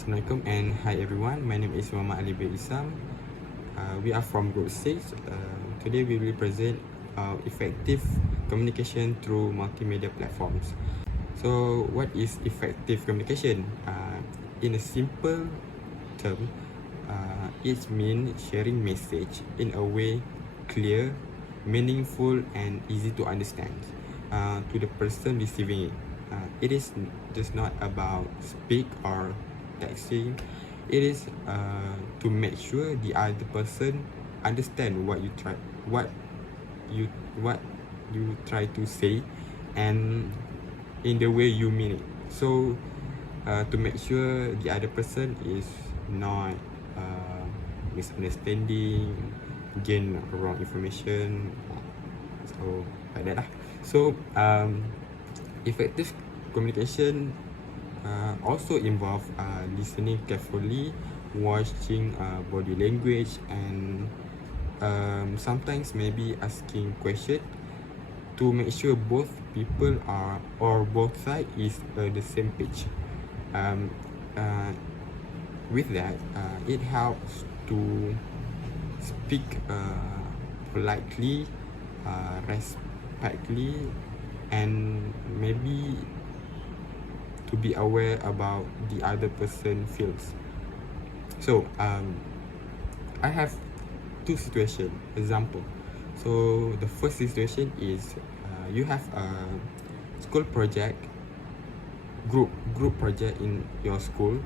Assalamualaikum and hi everyone. My name is Muhammad Ali bin Isam. We are from Group 6. Today we will present effective communication through multimedia platforms. So what is effective communication? In a simple term, it means sharing message in a way clear, meaningful and easy to understand to the person receiving it. It is just not about speak or texting. It is to make sure the other person understand what you what you try to say and in the way you mean it. So to make sure the other person is not misunderstanding, gain wrong information. So like that lah. So effective communication also involve listening carefully, watching body language, and sometimes maybe asking question to make sure both people are or both side is the same page. Um, uh, with that, it helps to speak politely, respectfully, and maybe to be aware about the other person feels. So I have two situation example. So the first situation is you have a school project, group project in your school.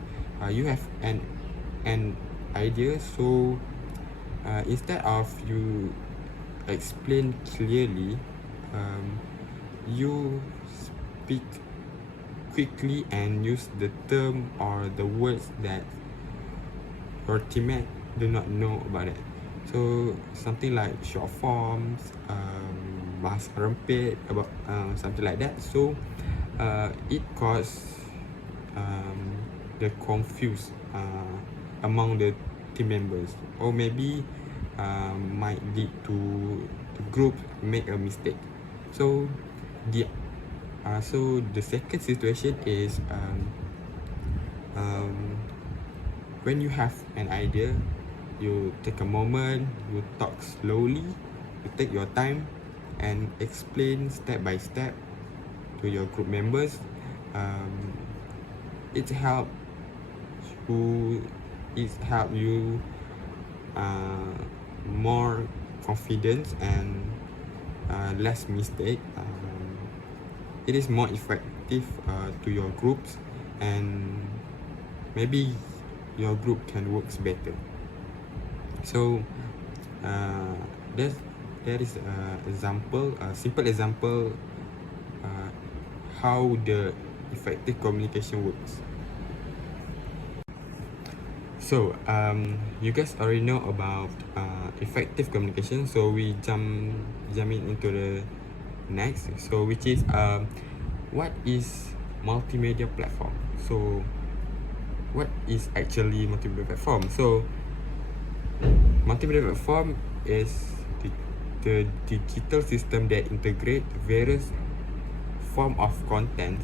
You have an idea, so instead of you explain clearly, you speak quickly and use the term or the words that your teammate do not know about it. So something like short forms, bahasa rempit about something like that. So it cause the confuse among the team members, or maybe might lead to the group make a mistake. So the second situation is when you have an idea, you take a moment, you talk slowly, you take your time and explain step by step to your group members. It help you more confidence and less mistake. It is more effective to your groups, and maybe your group can works better. So that is example, a simple example how the effective communication works. So you guys already know about effective communication, so we jump into the next, so which is what is multimedia platform. So what is actually multimedia platform? So multimedia platform is the digital system that integrate various form of content,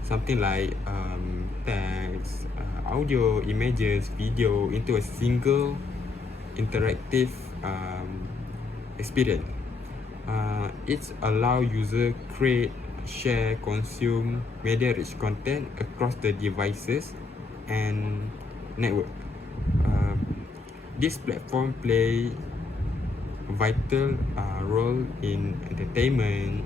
something like text, audio, images, video into a single interactive experience. It's allow user create, share, consume media rich content across the devices and network. This platform play vital role in entertainment,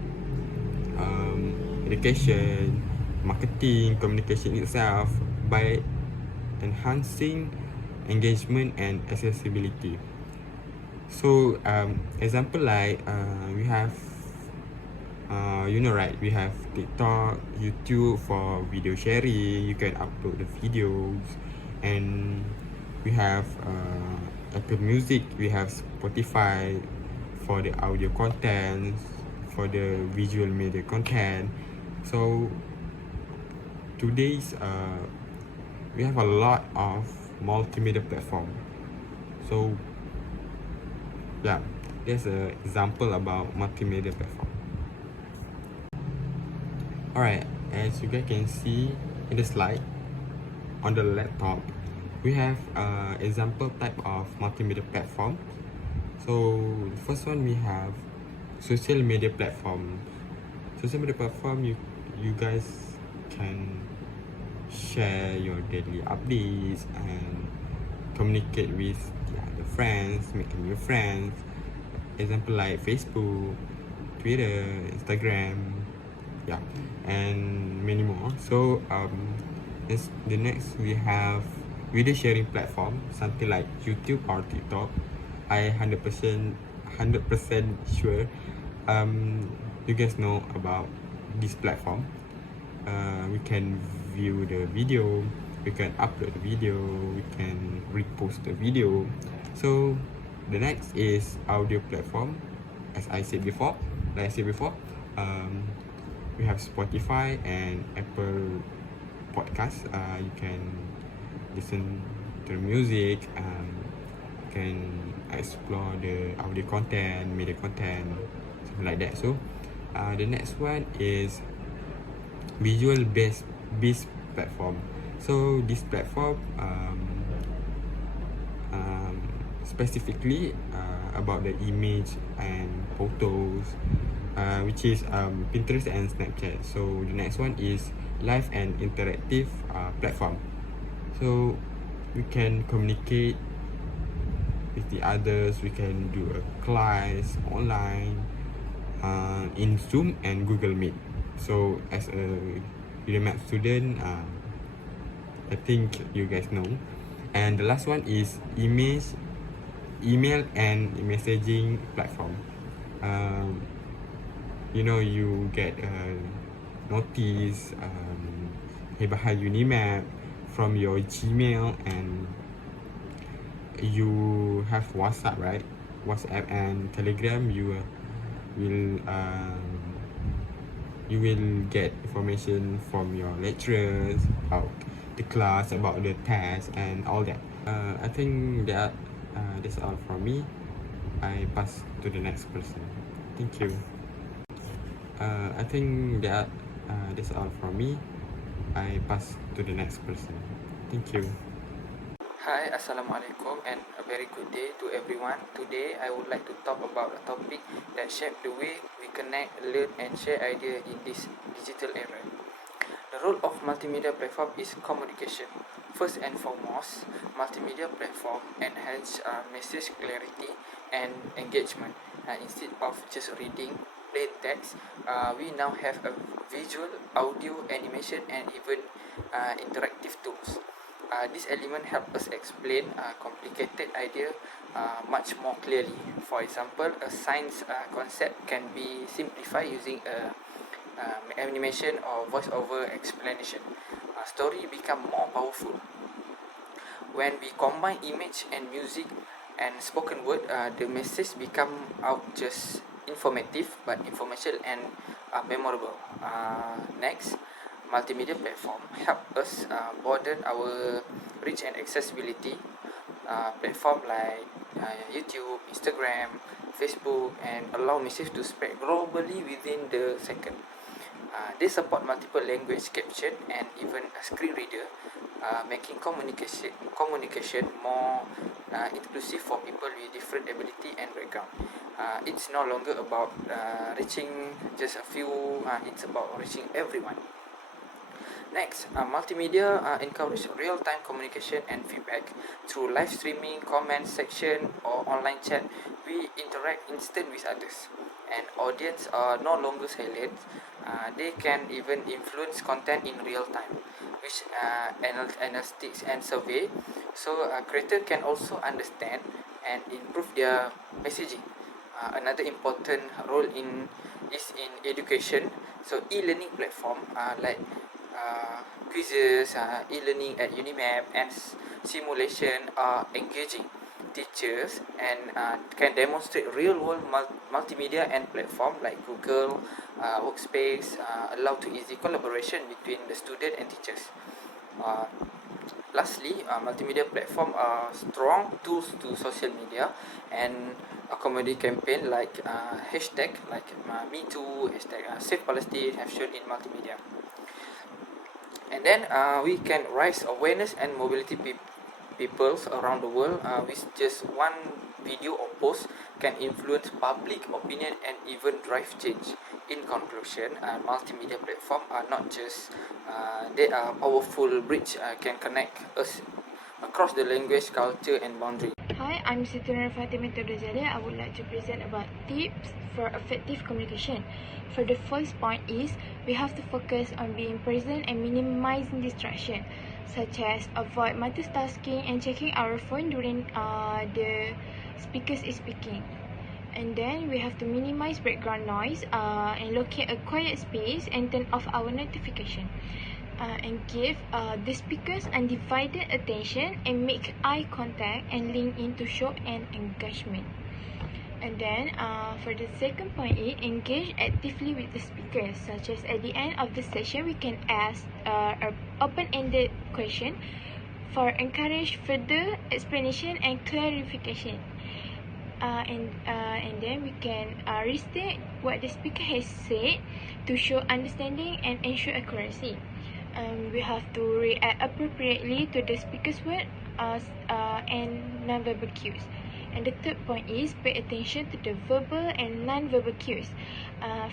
education, marketing, communication itself by enhancing engagement and accessibility. So example like we have right, we have TikTok, YouTube for video sharing, you can upload the videos, and we have Apple Music, we have Spotify for the audio content, for the visual media content. So today's we have a lot of multimedia platform. So yeah, there's an example about multimedia platform. Alright, as you guys can see in the slide, on the laptop, we have example type of multimedia platform. So the first one we have social media platform. Social media platform, you guys can share your daily updates and communicate with the other friends, making new friends. Example like Facebook, Twitter, Instagram, yeah, and many more. So the next we have video sharing platform, something like YouTube or TikTok. I 100% sure you guys know about this platform. We can view the video, we can upload the video, we can repost the video. So the next is audio platform. As I said before, like I said before, we have Spotify and Apple Podcast. You can listen to the music, can explore the audio content, media content, something like that. So the next one is visual based platform. So this platform specifically about the image and photos, which is Pinterest and Snapchat. So the next one is live and interactive platform. So we can communicate with the others. We can do a class online in Zoom and Google Meet. So as a UNIMAP student, I think you guys know. And the last one is email and messaging platform. You get a notice, hey bahal UNIMAP from your Gmail, and you have WhatsApp, right? WhatsApp and Telegram. You will get information from your lecturers about the class, about the test, and all that. I think that's all from me. I pass to the next person. Thank you. I think that's all from me. I pass to the next person. Thank you. Hi, Assalamualaikum, and a very good day to everyone. Today, I would like to talk about a topic that shapes the way we connect, learn, and share ideas in this digital era. The role of multimedia platform is communication. First and foremost, multimedia platform enhance message clarity and engagement. Instead of just reading plain text, we now have a visual, audio, animation, and even interactive tools. This element help us explain complicated idea much more clearly. For example, a science concept can be simplified using a animation or voice-over explanation. Story become more powerful when we combine image and music and spoken word. The message become out just informative but informational and memorable. Next, multimedia platform help us broaden our reach and accessibility. Platform like YouTube, Instagram, Facebook, and allow message to spread globally within the second. They support multiple language caption and even a screen reader, making communication more inclusive for people with different ability and background. It's no longer about reaching just a few, it's about reaching everyone. Next, multimedia encourage real-time communication and feedback through live streaming, comment section, or online chat. We interact instant with others, and audience are no longer silent. They can even influence content in real time, which analytics and survey. So, creator can also understand and improve their messaging. Another important role is in education. So, e-learning platform like quizzes, e-learning at UNIMAP, and simulation are engaging. Teachers and can demonstrate real-world multimedia and platform like Google Workspace, allow to easy collaboration between the student and teachers. Uh, Lastly, multimedia platform are strong tools to social media and a community campaign like hashtag like Me Too, hashtag Save Palestine have shown in multimedia. And then we can raise awareness and mobility peoples around the world with just one video or post can influence public opinion and even drive change. In conclusion, multimedia platform are not just they are powerful bridge can connect us across the language, culture, and boundary. Hi, I'm Situnur Fatimah Turdajali. I would like to present about tips for effective communication. For the first point is, we have to focus on being present and minimizing distraction, such as avoid multitasking and checking our phone during the speakers is speaking. And then we have to minimize background noise and locate a quiet space and turn off our notification. And give the speakers undivided attention and make eye contact and lean in to show an engagement. And then for the second point is engage actively with the speakers, such as at the end of the session we can ask an open-ended question for encourage further explanation and clarification. And then we can restate what the speaker has said to show understanding and ensure accuracy. We have to react appropriately to the speaker's word and non-verbal cues. And the third point is pay attention to the verbal and non-verbal cues.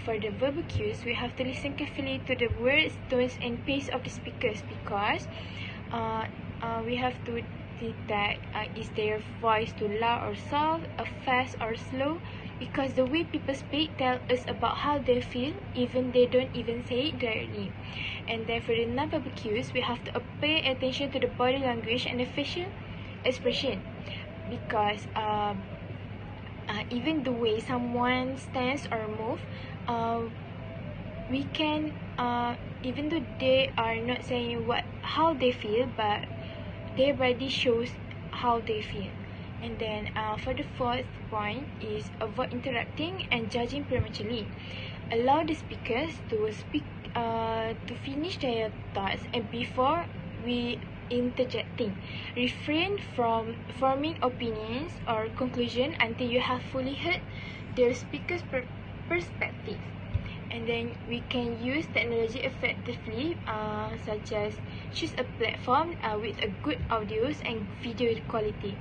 For the verbal cues, we have to listen carefully to the words, tones, and pace of the speakers because we have to detect is their voice too loud or soft, fast or slow, because the way people speak tell us about how they feel, even they don't even say it directly. And then for the non-verbal cues, we have to pay attention to the body language and the facial expression, because even the way someone stands or move, we can even though they are not saying how they feel, but their body shows how they feel. And then for the fourth point is avoid interrupting and judging prematurely. Allow the speakers to speak to finish their thoughts and before we interjecting. Refrain from forming opinions or conclusion until you have fully heard the speaker's perspective. And then we can use technology effectively, such as choose a platform with a good audio and video quality,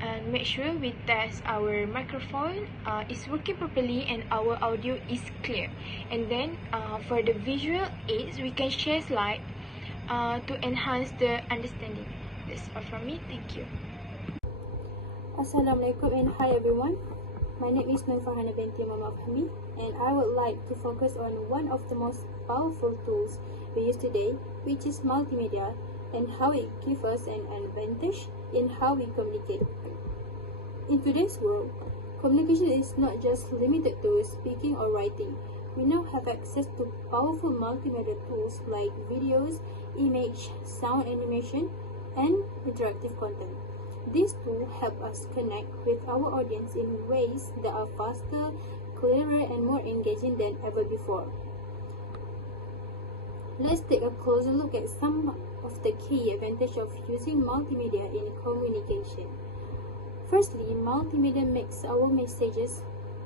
and make sure we test our microphone is working properly and our audio is clear. And then for the visual aids, we can share slides to enhance the understanding. That's all from me. Thank you. Assalamualaikum and hi everyone. My name is Nur Farhana binti Muhammad Fahmi, and I would like to focus on one of the most powerful tools we use today, which is multimedia, and how it gives us an advantage in how we communicate. In today's world, communication is not just limited to speaking or writing. We now have access to powerful multimedia tools like videos, image, sound animation, and interactive content. These tools help us connect with our audience in ways that are faster, clearer, and more engaging than ever before. Let's take a closer look at some of the key advantages of using multimedia in communication. Firstly, multimedia makes our messages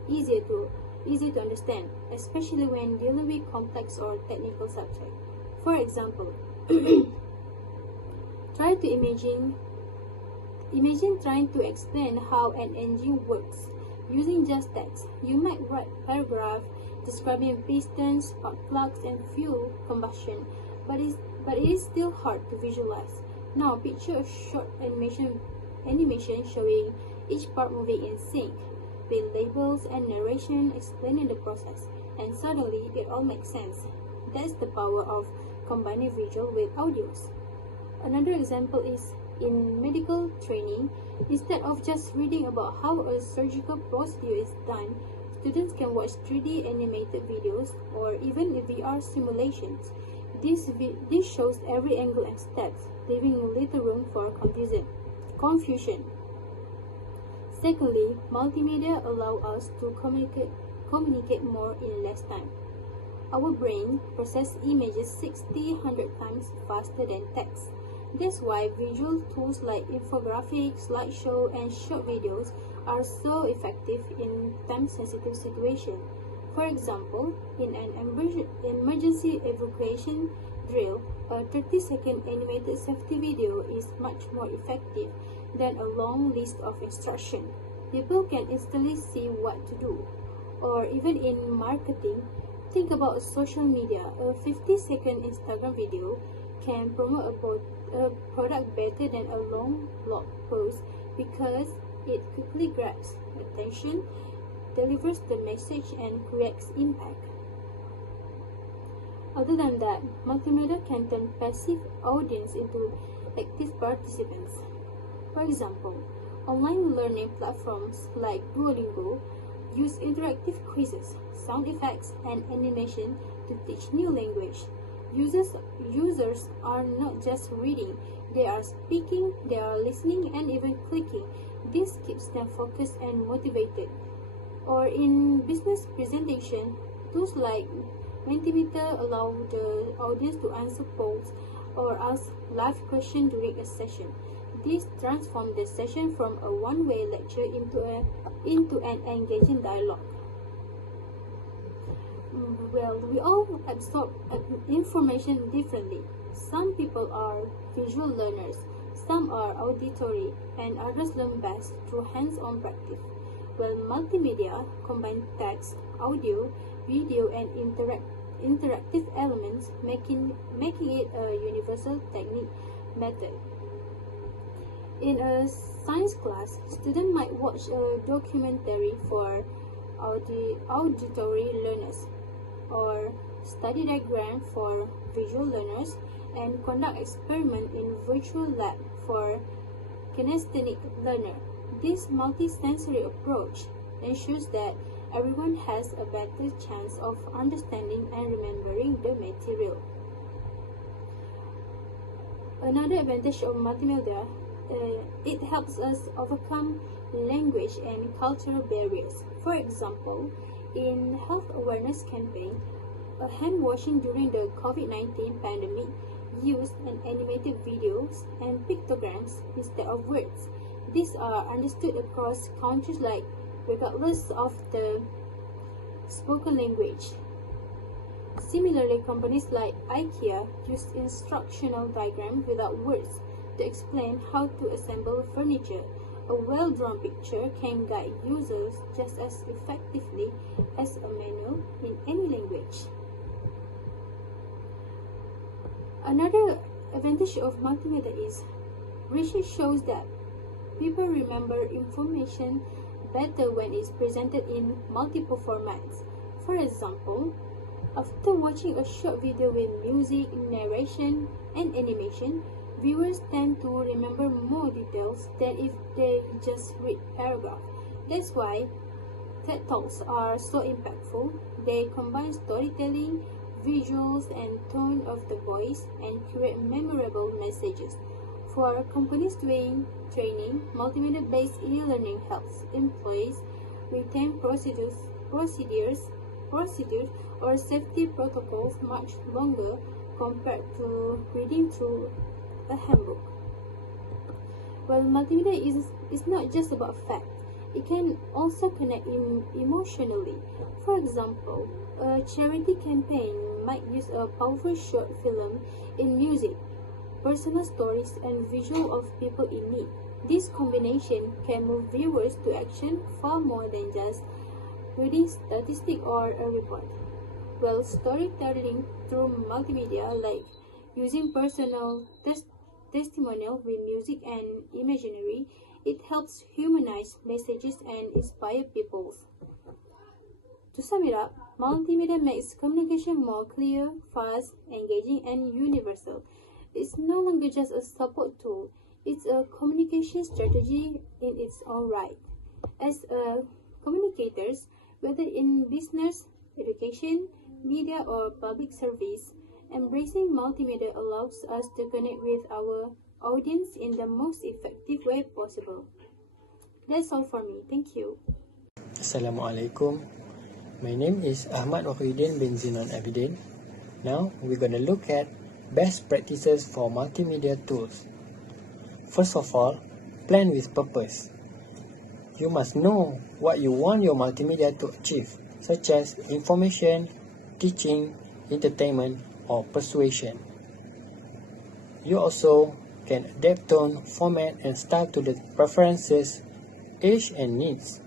easier to understand, especially when dealing with complex or technical subjects. For example, try to imagine trying to explain how an engine works using just text. You might write a paragraph describing pistons, spark plugs, and fuel combustion, but it is still hard to visualize. Now, picture a short animation showing each part moving in sync, with labels and narration explaining the process, and suddenly it all makes sense. That's the power of combining visual with audios. Another example is in medical training. Instead of just reading about how a surgical procedure is done, students can watch 3D animated videos or even VR simulations. This shows every angle and steps, leaving little room for confusion. Secondly, multimedia allow us to communicate more in less time. Our brain processes images 60-100 times faster than text. That's why visual tools like infographics, slideshow, and short videos are so effective in time-sensitive situations. For example, in an emergency evacuation drill, a 30-second animated safety video is much more effective than a long list of instructions. People can instantly see what to do. Or even in marketing, think about social media. A 50-second Instagram video can promote a product better than a long blog post because it quickly grabs attention, delivers the message, and creates impact. Other than that, multimedia can turn passive audience into active participants. For example, online learning platforms like Duolingo use interactive quizzes, sound effects, and animation to teach new language. Users are not just reading, they are speaking, they are listening, and even clicking. This keeps them focused and motivated. Or in business presentation, tools like Multimedia allow the audience to answer polls or ask live questions during a session. This transforms the session from a one-way lecture into an engaging dialogue. Well, we all absorb information differently. Some people are visual learners, some are auditory, and others learn best through hands-on practice. Well, multimedia combine text, audio, video, and interactive elements, making it a universal technique method. In a science class, students might watch a documentary for auditory learners, or study diagram for visual learners, and conduct experiment in virtual lab for kinesthetic learner. This multi-sensory approach ensures that everyone has a better chance of understanding and remembering the material. Another advantage of multimedia, it helps us overcome language and cultural barriers. For example, in health awareness campaign, hand washing during the COVID-19 pandemic used animated videos and pictograms instead of words. These are understood across countries regardless of the spoken language. Similarly, companies like IKEA use instructional diagrams without words to explain how to assemble furniture. A well-drawn picture can guide users just as effectively as a manual in any language. Another advantage of multimedia is research shows that people remember information better when it's presented in multiple formats. For example, after watching a short video with music, narration, and animation, viewers tend to remember more details than if they just read paragraph. That's why TED Talks are so impactful. They combine storytelling, visuals, and tone of the voice and create memorable messages. For companies doing training, multimedia-based e-learning helps employees retain procedures or safety protocols much longer compared to reading through a handbook. Well, multimedia is not just about facts. It can also connect emotionally. For example, a charity campaign might use a powerful short film in music, personal stories, and visual of people in need. This combination can move viewers to action far more than just reading statistics or a report. Well, storytelling through multimedia, like using personal testimonial with music and imaginary, it helps humanize messages and inspire people. To sum it up, multimedia makes communication more clear, fast, engaging, and universal. It's no longer just a support tool, it's a communication strategy in its own right. As communicators, whether in business, education, media, or public service, embracing multimedia allows us to connect with our audience in the most effective way possible. That's all for me. Thank you. Assalamualaikum. My name is Ahmad Wahyuddin bin Zinon Abidin. Now we're going to look at best practices for multimedia tools. First of all, plan with purpose. You must know what you want your multimedia to achieve, such as information, teaching, entertainment, or persuasion. You also can adapt tone, format, and style to the preferences, age, and needs.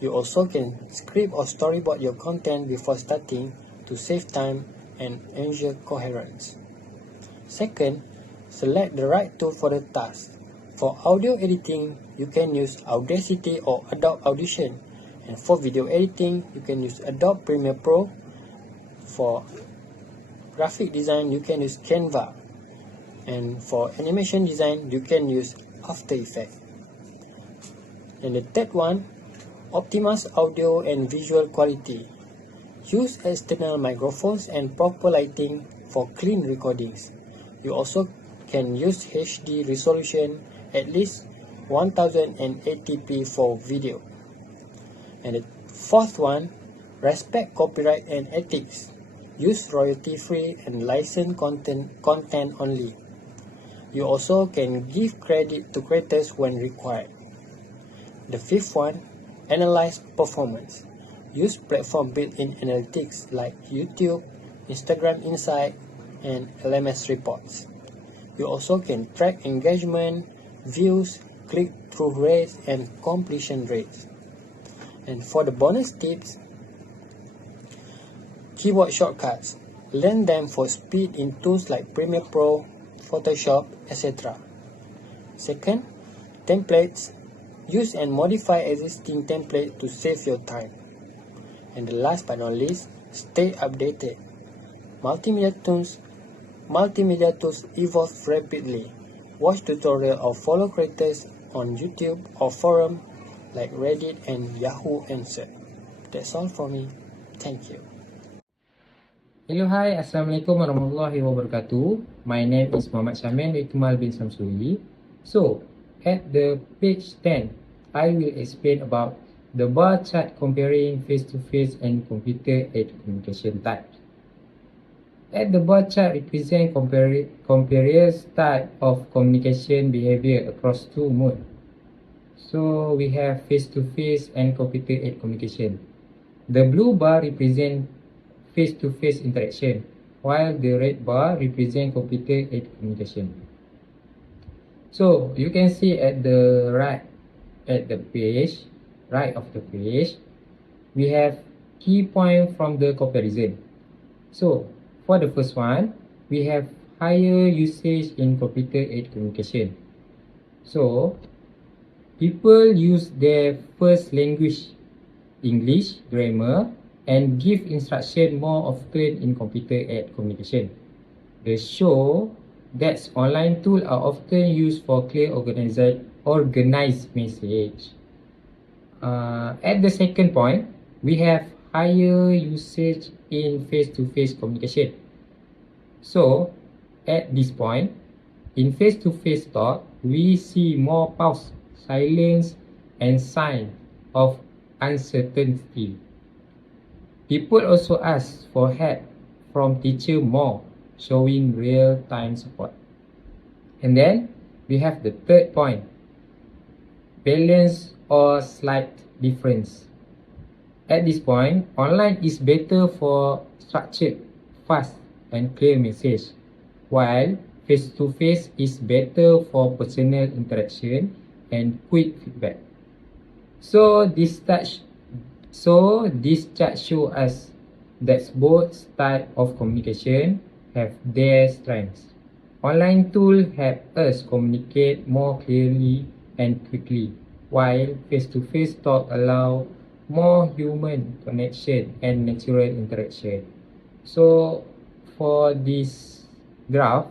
You also can script or storyboard your content before starting to save time and ensure coherence. Second, select the right tool for the task. For audio editing, you can use Audacity or Adobe Audition. And for video editing, you can use Adobe Premiere Pro. For graphic design, you can use Canva. And for animation design, you can use After Effects. And the third one, optimize audio and visual quality. Use external microphones and proper lighting for clean recordings. You also can use HD resolution, at least 1080p for video. And the fourth one, respect copyright and ethics. Use royalty-free and licensed content only. You also can give credit to creators when required. The fifth one, analyze performance. Use platform built-in analytics like YouTube, Instagram Insight, and LMS reports. You also can track engagement, views, click-through rates, and completion rates. And for the bonus tips, keyboard shortcuts. Learn them for speed in tools like Premiere Pro, Photoshop, etc. Second, templates. Use and modify existing templates to save your time. And the last but not least, stay updated. Multimedia tools evolve rapidly. Watch tutorials or follow creators on YouTube or forum like Reddit and Yahoo Answer. That's all for me. Thank you. Hello, hi, Assalamualaikum warahmatullahi wabarakatuh. My name is Muhammad Syamin Ikmal bin Samsuri. So, at the page 10, I will explain about the bar chart comparing face-to-face and computer-aided communication types. At the bar chart represent various type of communication behavior across two modes. So we have face-to-face and computer-aided communication. The blue bar represent face-to-face interaction, while the red bar represent computer-aided communication. So you can see at the right of the page, we have key point from the comparison. So for the first one, we have higher usage in computer-aided communication. So people use their first language, English, grammar, and give instruction more often in computer-aided communication. They show that online tools are often used for clear organized message. At the second point, we have higher usage in face-to-face communication. So, at this point, in face-to-face talk, we see more pause, silence, and sign of uncertainty. People also ask for help from teacher more, showing real-time support. And then, we have the third point, balance or slight difference. At this point, online is better for structured, fast, and clear message, while face-to-face is better for personal interaction and quick feedback. So this chart shows us that both types of communication have their strengths. Online tools help us communicate more clearly and quickly, while face-to-face talk allow more human connection and natural interaction. So for this graph,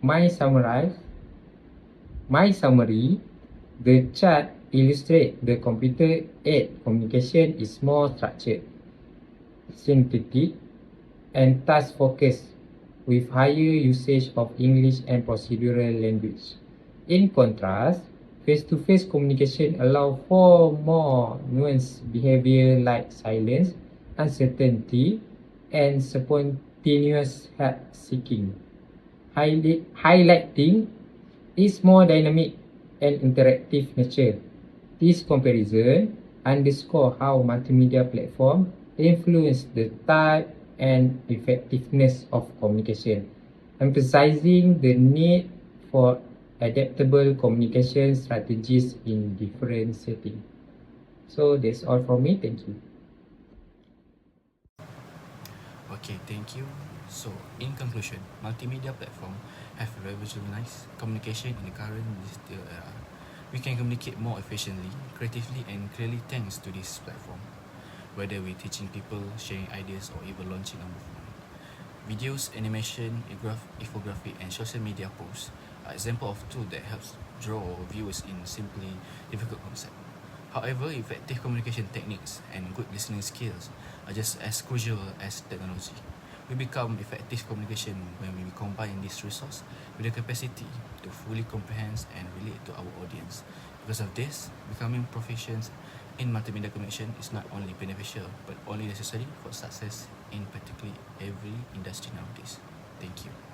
my summary, the chart illustrates the computer-aided communication is more structured, synthetic, and task-focused, with higher usage of English and procedural language. In contrast, face-to-face communication allows for more nuanced behavior like silence, uncertainty, and spontaneous help seeking. Highlighting its more dynamic and interactive nature. This comparison underscores how multimedia platforms influence the type and effectiveness of communication. emphasizing the need for adaptable communication strategies in different settings. So that's all from me. Thank you. Okay, thank you. So, in conclusion, multimedia platform have revolutionized communication in the current digital era. We can communicate more efficiently, creatively, and clearly thanks to this platform. Whether we're teaching people, sharing ideas, or even launching a movement. Videos, animation, infography, and social media posts are examples of tools that helps draw viewers in simply difficult concept. However, effective communication techniques and good listening skills are just as crucial as technology. We become effective communication when we combine this resource with the capacity to fully comprehend and relate to our audience. Because of this, becoming proficient in multimedia communication is not only beneficial but only necessary for success in practically every industry nowadays. Thank you.